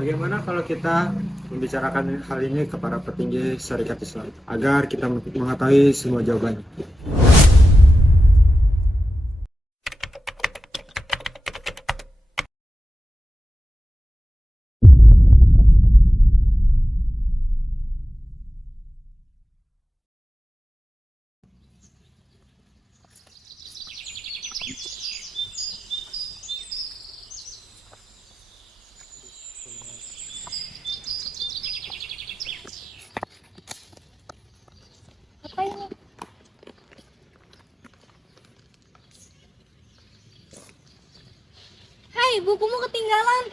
Bagaimana kalau kita membicarakan hal ini ke para petinggi Syarikat Islam agar kita mengetahui semua jawabannya? Apa ini? Hai, bukumu ketinggalan.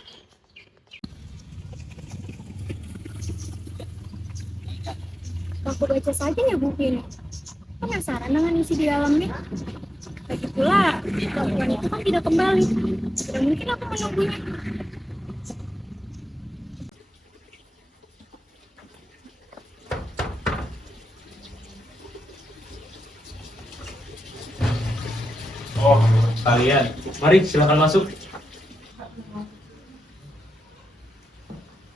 Aku baca saja ya buku ini. Penasaran dengan isi di dalamnya. Lagi pula, perempuan itu kan tidak kembali. Tidak mungkin aku menunggunya. Oh, kalian. Mari, silakan masuk.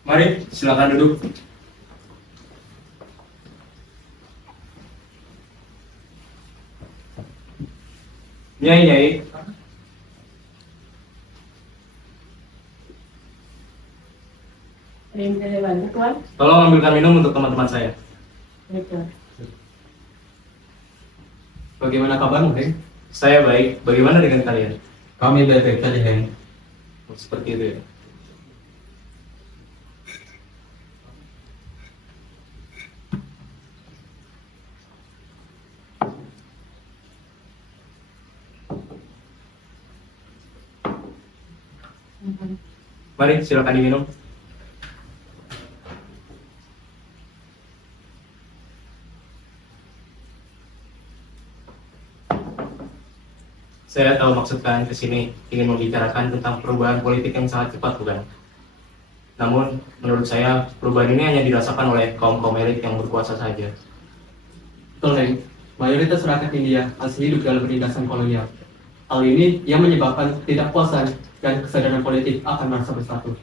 Mari, silakan duduk. Nyai, Nyai. Ada yang bisa saya bantu, Tuan? Tolong ambilkan minum untuk teman-teman saya. Baik, Tuan. Bagaimana kabarmu, Heng? Saya baik. Bagaimana dengan kalian? Kami baik-baik saja, Heng. Oh, seperti itu ya. Mari, silakan diminum. Saya tahu maksud kalian ke sini ingin membicarakan tentang perubahan politik yang sangat cepat, bukan? Namun, menurut saya, perubahan ini hanya dirasakan oleh kaum-kaum elit yang berkuasa saja. Betul, Heng. Mayoritas rakyat India masih hidup dalam penindasan kolonial. Hal ini yang menyebabkan ketidakpuasan dan kesadaran politik akan merasa bersatu.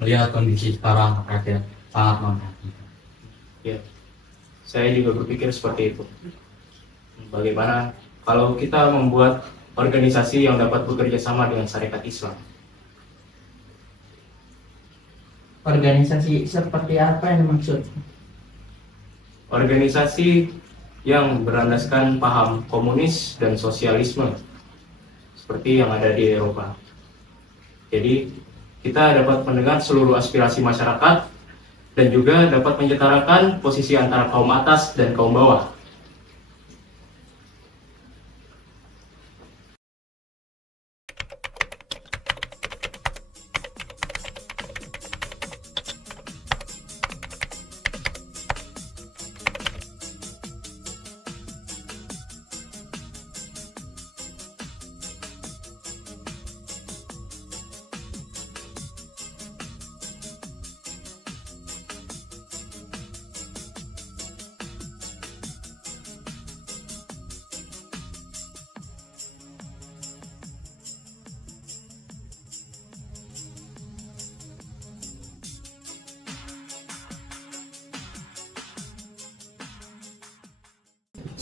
Melihat kondisi sekarang, rakyat sangat memprihatinkan. Ya, saya juga berpikir seperti itu. Bagaimana kalau kita membuat organisasi yang dapat bekerja sama dengan Syarikat Islam? Organisasi seperti apa yang dimaksud? Organisasi yang berlandaskan paham komunis dan sosialisme seperti yang ada di Eropa. Jadi kita dapat mendengar seluruh aspirasi masyarakat dan juga dapat menyetarakan posisi antara kaum atas dan kaum bawah.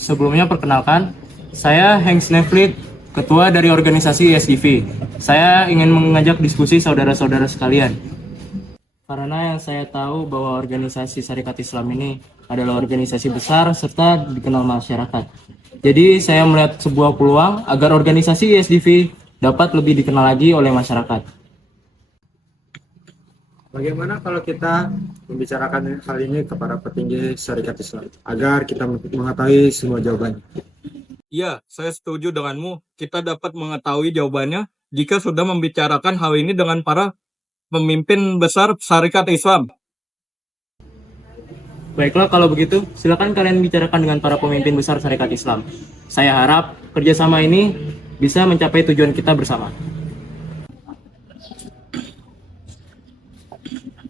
Sebelumnya perkenalkan, saya Hank Sneflit, ketua dari organisasi ISDV. Saya ingin mengajak diskusi saudara-saudara sekalian. Karena yang saya tahu bahwa organisasi Syarikat Islam ini adalah organisasi besar serta dikenal masyarakat. Jadi saya melihat sebuah peluang agar organisasi ISDV dapat lebih dikenal lagi oleh masyarakat. Bagaimana kalau kita membicarakan hal ini ke para petinggi Syarikat Islam agar kita mengetahui semua jawabannya? Ya, saya setuju denganmu. Kita dapat mengetahui jawabannya jika sudah membicarakan hal ini dengan para pemimpin besar Syarikat Islam. Baiklah kalau begitu, silakan kalian bicarakan dengan para pemimpin besar Syarikat Islam. Saya harap kerjasama ini bisa mencapai tujuan kita bersama.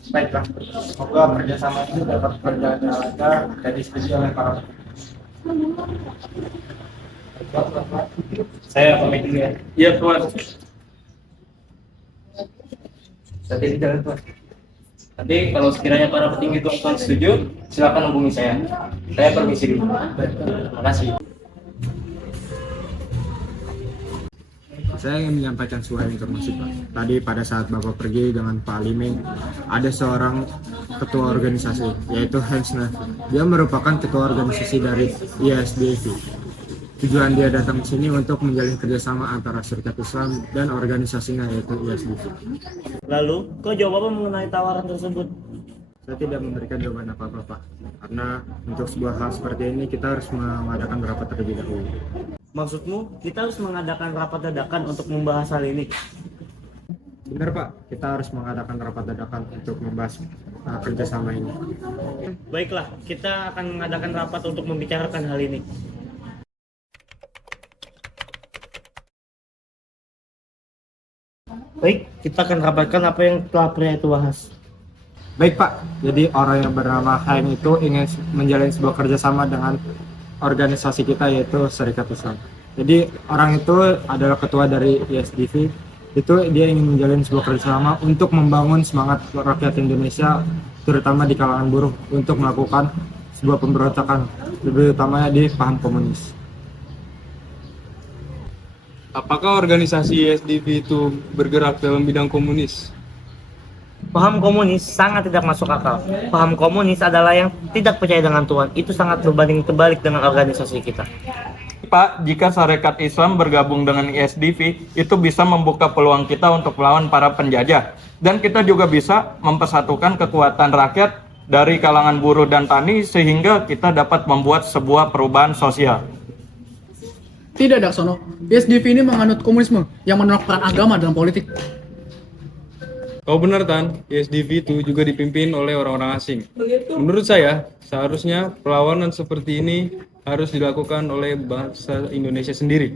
Baiklah, semoga kerjasama ini dapat berjalan lancar dan disetujui oleh para Saya pamit dulu ya. Iya, Tuan. Nanti di jalan Tuan. Nanti kalau sekiranya para petinggi Tuan setuju, silakan hubungi saya. Saya permisi dulu. Terima kasih. Saya ingin menyampaikan sebuah informasi, Pak. Tadi pada saat Bapak pergi dengan Pak Liming, ada seorang ketua organisasi, yaitu Hans Nefli. Dia merupakan ketua organisasi dari ISDV. Tujuan dia datang ke sini untuk menjalin kerjasama antara Serikat Islam dan organisasinya, yaitu ISDV. Lalu, kau jawab apa mengenai tawaran tersebut? Saya tidak memberikan jawaban apa-apa, Pak. Karena untuk sebuah hal seperti ini, kita harus mengadakan rapat terlebih dahulu. Maksudmu, kita harus mengadakan rapat dadakan untuk membahas hal ini? Benar, Pak. Kita harus mengadakan rapat dadakan untuk membahas kerjasama ini. Baiklah, kita akan mengadakan rapat untuk membicarakan hal ini. Baik, kita akan rapatkan apa yang telah pria itu bahas. Baik, Pak. Jadi orang yang bernama Haim itu ingin menjalin sebuah kerjasama dengan organisasi kita, yaitu Serikat Islam. Jadi orang itu adalah ketua dari ISDV. Itu dia ingin menjalin sebuah kerjasama untuk membangun semangat rakyat Indonesia, terutama di kalangan buruh, untuk melakukan sebuah pemberontakan, lebih utamanya di paham komunis. Apakah organisasi ISDV itu bergerak dalam bidang komunis? Paham komunis sangat tidak masuk akal. Paham komunis adalah yang tidak percaya dengan Tuhan. Itu sangat berbanding terbalik dengan organisasi kita. Pak, jika Sarekat Islam bergabung dengan ISDV, itu bisa membuka peluang kita untuk melawan para penjajah. Dan kita juga bisa mempersatukan kekuatan rakyat dari kalangan buruh dan tani sehingga kita dapat membuat sebuah perubahan sosial. Tidak, Daksono. ISDV ini menganut komunisme yang menolak peran agama dalam politik. Kau benar, Tan. ISDV itu juga dipimpin oleh orang-orang asing. Menurut saya, seharusnya perlawanan seperti ini harus dilakukan oleh bangsa Indonesia sendiri.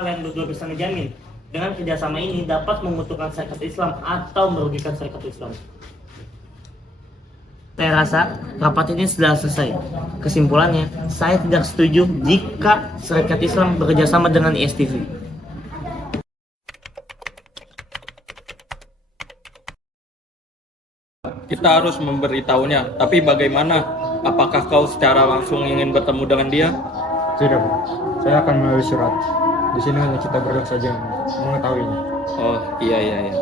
Kalian berdua bisa menjamin dengan kerjasama ini dapat menguntungkan Serikat Islam atau merugikan Serikat Islam. Saya rasa rapat ini sudah selesai. Kesimpulannya, saya tidak setuju jika Serikat Islam bekerjasama dengan ISDV. Kita harus memberitahunya, tapi bagaimana? Apakah kau secara langsung ingin bertemu dengan dia? Tidak, Bu. Saya akan melalui surat. Di sini hanya kita berdua saja yang mengetahuinya. Oh, iya.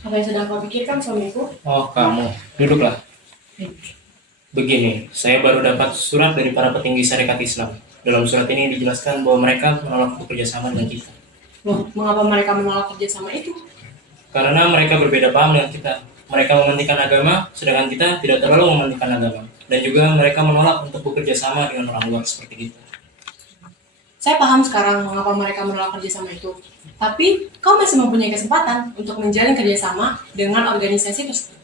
Apa yang sedang kau pikirkan, suamiku? Oh, kamu. Duduklah. Begini, saya baru dapat surat dari para petinggi Sarekat Islam. Dalam surat ini dijelaskan bahwa mereka menolak bekerja sama dengan kita. Wah, mengapa mereka menolak kerjasama itu? Karena mereka berbeda paham dengan kita. Mereka mementingkan agama, sedangkan kita tidak terlalu mementingkan agama. Dan juga mereka menolak untuk bekerja sama dengan orang luar seperti kita. Saya paham sekarang mengapa mereka menolak kerjasama itu. Tapi, kau masih mempunyai kesempatan untuk menjalin kerjasama dengan organisasi tersebut.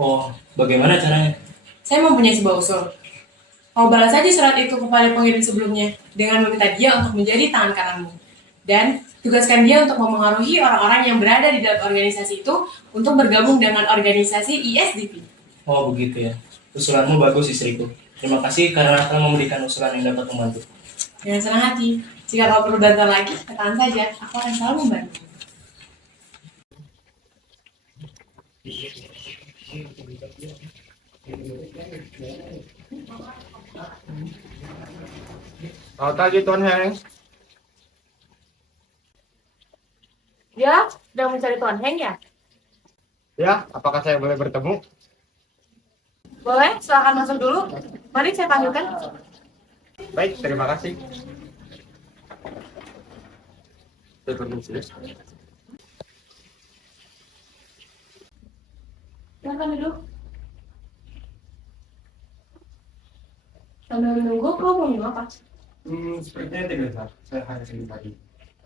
Oh, bagaimana caranya? Saya mempunyai sebuah usul. Kau balas saja surat itu kepada pengirim sebelumnya dengan meminta dia untuk menjadi tangan kananmu. Dan tugaskan dia untuk memengaruhi orang-orang yang berada di dalam organisasi itu untuk bergabung dengan organisasi ISDP. Oh, begitu ya. Usulanmu bagus, istriku. Terima kasih karena telah memberikan usulan yang dapat membantu. Dengan senang hati. Jika kau perlu bantuan lagi, katakan saja. Aku akan selalu membantu. Selamat pagi, Tuan Heng. Ya, sedang mencari Tuan Heng ya? Ya, apakah saya boleh bertemu? Boleh, silakan masuk dulu. Mari saya panggilkan. Baik, terima kasih. Saya permisi. Silakan duduk. Sambil menunggu, kau mau minum apa? Sepertinya tidak, Sar. Saya hanya ingin pagi.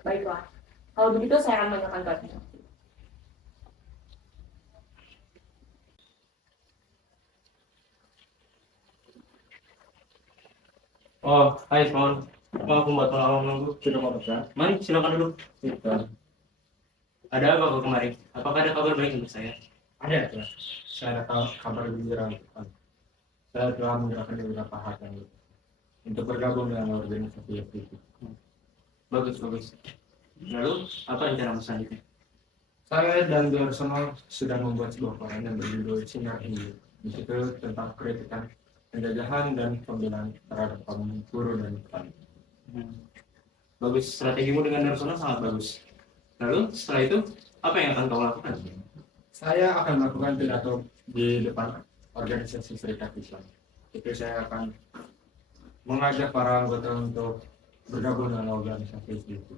Baiklah. Kalau begitu saya akan menyiapkan toilet. Oh, hai Simon. Maaf membuat lama menunggu. Tidak apa-apa, Sar. Mari, silakan duduk. Tidak. Ada apa kau kemari? Apakah ada kabar baik untuk saya? Ada, Sar. Saya ada kabar gembira untuk Anda. Saya telah menyerahkan beberapa hak yang untuk bergabung dengan organisasi FDV. Bagus, bagus. Lalu, apa rencana selanjutnya? Saya dan Darsono sudah membuat sebuah koran yang berjudul Sinar Hindu. Di situ tentang kritikan penjajahan dan pembelaan terhadap kaum guru dan petani. Bagus, strategimu dengan Darsono sangat bagus. Lalu, setelah itu, apa yang akan kau lakukan? Saya akan melakukan pidato di depan organisasi Serikat Islam. Itu saya akan mengajak para anggota untuk bergabung dengan organisasi itu.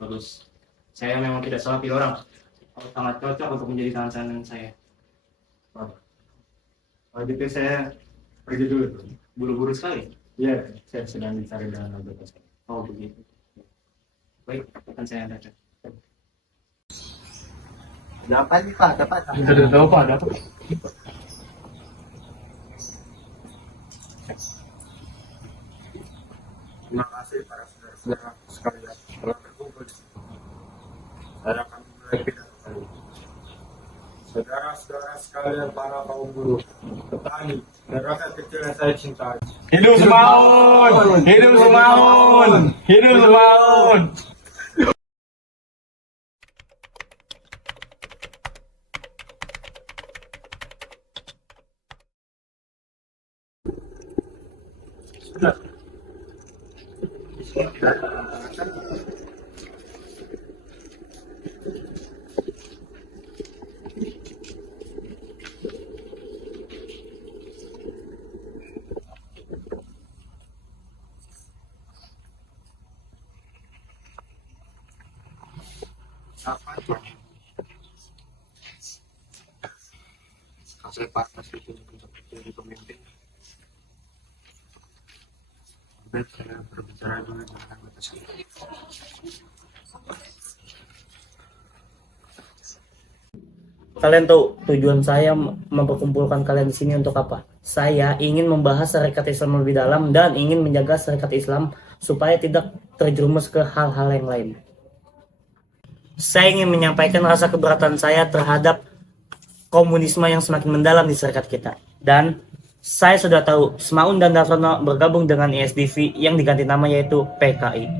Bagus. Saya memang tidak salah pilih orang. Kau sangat cocok untuk menjadi tangan saya. Kalau gitu saya pergi dulu tuh. Buru-buru sekali. Iya, saya sedang dicari dengan anggota saya. Oh, begitu. Baik, akan saya adakan. Ada apa nih Pak? Ada apa? Tidak tahu Pak, ada apa? Terima kasih para saudara-saudara sekalian telah berkumpul di sini. Saya akan mulai pidato kali ini. Saudara-saudara sekalian para kaum buruh, petani, dan rakyat kecil yang saya cintai. Hidup Semaun! Hidup Semaun! Hidup Semaun! Hasil partas itu untuk jadi pemimpin. Baik, saya berbicara dulu dengan anggota saya. Kalian tahu tujuan saya memperkumpulkan kalian di sini untuk apa? Saya ingin membahas Syarikat Islam lebih dalam dan ingin menjaga Syarikat Islam supaya tidak terjerumus ke hal-hal yang lain. Saya ingin menyampaikan rasa keberatan saya terhadap komunisme yang semakin mendalam di Syarikat kita. Dan saya sudah tahu Semaun dan Darsono bergabung dengan ISDV yang diganti nama yaitu PKI.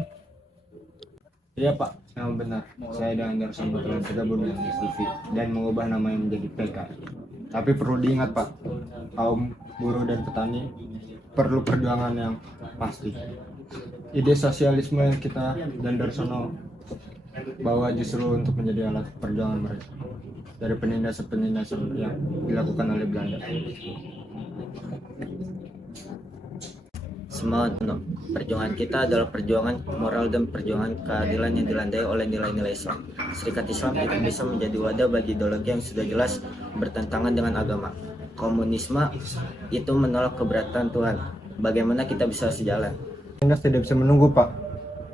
Iya Pak, memang benar. Saya dan Darsono telah bergabung dengan SDV dan mengubah namanya menjadi PKI. Tapi perlu diingat Pak, kaum buruh dan petani perlu perjuangan yang pasti. Ide sosialisme yang kita dan Darsono bawa justru untuk menjadi alat perjuangan mereka dari penindasan-penindasan yang dilakukan oleh Belanda. Semangat perjuangan kita adalah perjuangan moral dan perjuangan keadilan yang dilandai oleh nilai-nilai Islam. Serikat Islam tidak bisa menjadi wadah bagi ideologi yang sudah jelas bertentangan dengan agama. Komunisme itu menolak keberatan Tuhan. Bagaimana kita bisa sejalan? Kita tidak bisa menunggu Pak.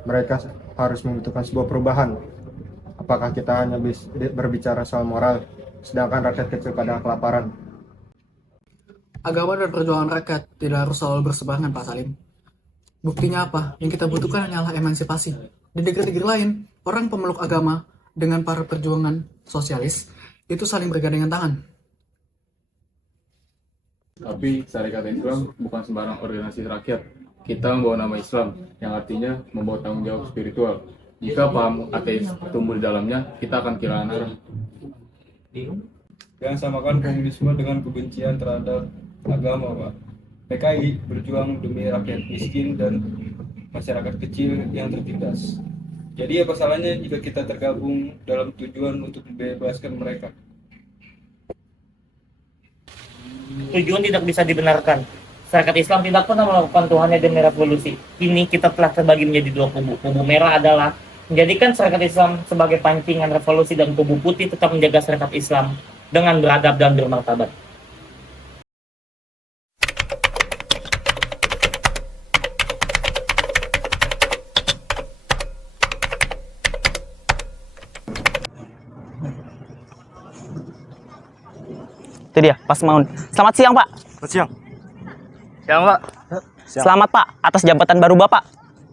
Mereka harus membutuhkan sebuah perubahan. Apakah kita hanya berbicara soal moral, sedangkan rakyat kecil pada kelaparan? Agama dan perjuangan rakyat tidak harus selalu berseberangan, Pak Salim. Buktinya apa? Yang kita butuhkan hanyalah emansipasi. Di negeri-negeri lain, orang pemeluk agama dengan para perjuangan sosialis itu saling bergandengan tangan. Tapi Syarikat Islam bukan sembarang organisasi rakyat. Kita membawa nama Islam, yang artinya membawa tanggung jawab spiritual. Jika paham ateis tumbuh di dalamnya, kita akan kehilangan arah. Jangan samakan komunisme dengan kebencian terhadap agama, Pak. PKI berjuang demi rakyat miskin dan masyarakat kecil yang tertindas. Jadi apa salahnya jika kita tergabung dalam tujuan untuk membebaskan mereka? Tujuan tidak bisa dibenarkan. Syarikat Islam tidak pernah melakukan Tuhannya demi revolusi. Kini kita telah terbagi menjadi dua kubu. Kubu merah adalah menjadikan Syarikat Islam sebagai pancingan revolusi dan kubu putih tetap menjaga Syarikat Islam dengan beradab dan bermartabat. dia, Pak Semaun. Selamat siang, Pak. Selamat siang. Siang, Pak. Selamat, Pak, atas jabatan baru Bapak.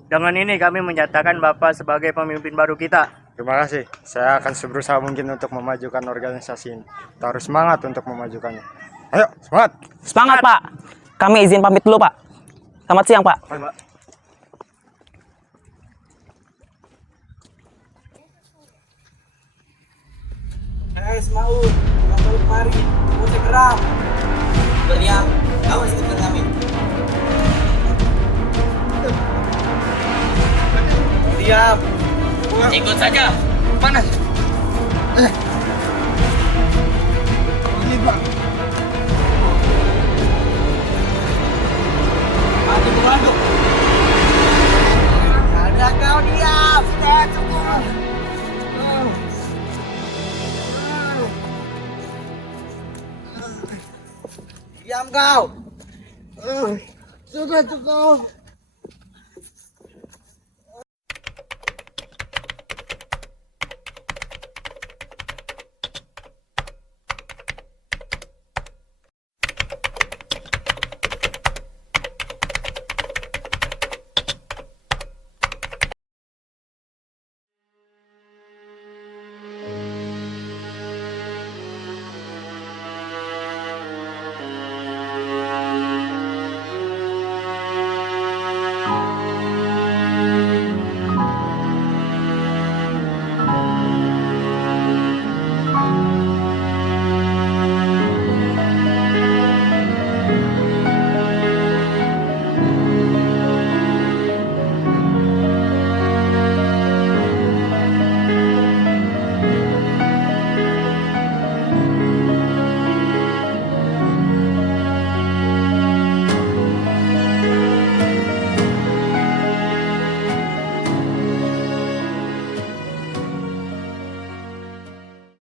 Dengan ini kami menyatakan Bapak sebagai pemimpin baru kita. Terima kasih. Saya akan berusaha mungkin untuk memajukan organisasi ini. Kita harus semangat untuk memajukannya. Ayo, semangat. Semangat, Pak. Kami izin pamit dulu, Pak. Selamat siang, Pak. Mau mari, mau segera. Beliau, awas ikut kami. Diam. Ikut saja. Mana? Ini bang. Mati beradu. Ada kau diam, sudah cukup. Diam kau. Sudah cukup.